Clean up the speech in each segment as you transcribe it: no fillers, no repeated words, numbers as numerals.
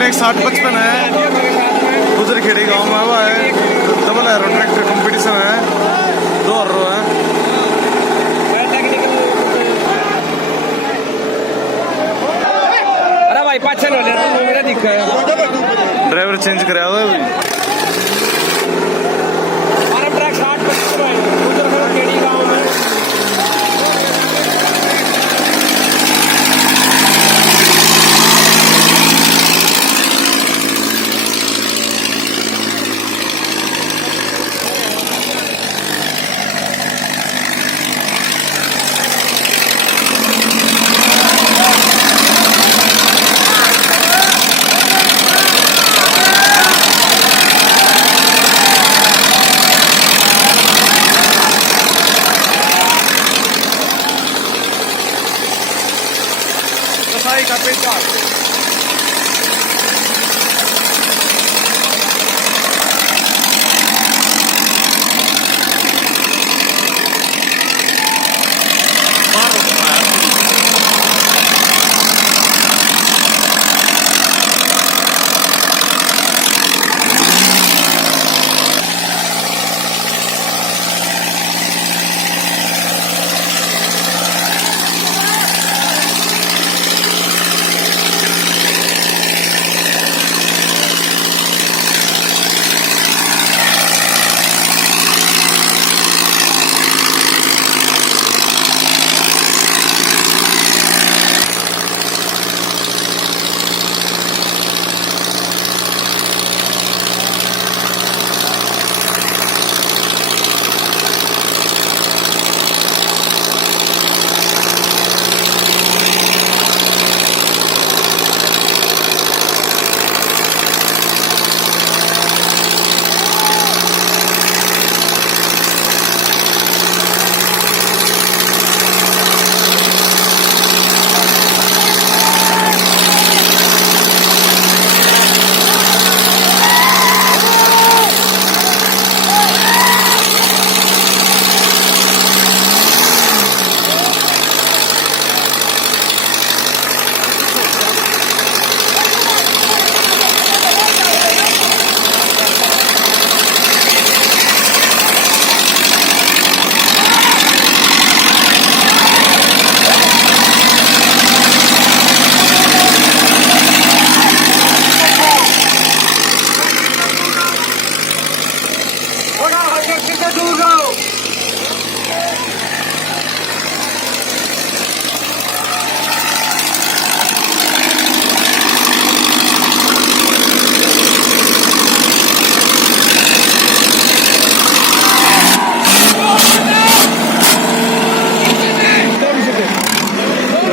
Track 60-55 है, गुजरखेड़ी गांव में हुआ है। डबल एरो ट्रैक का कंपटीशन है, 2 रो है। अरे भाई पाछे लो ले तो मेरा दिख गया। ड्राइवर चेंज कराया हुआ है। हमारा ट्रैक 60-55 है, गुजरखेड़ी गांव में। कसाई का पेटा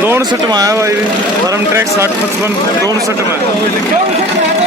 दोनों सेट में आया भाई। वरम ट्रैक 60-55 दोनों सेट में।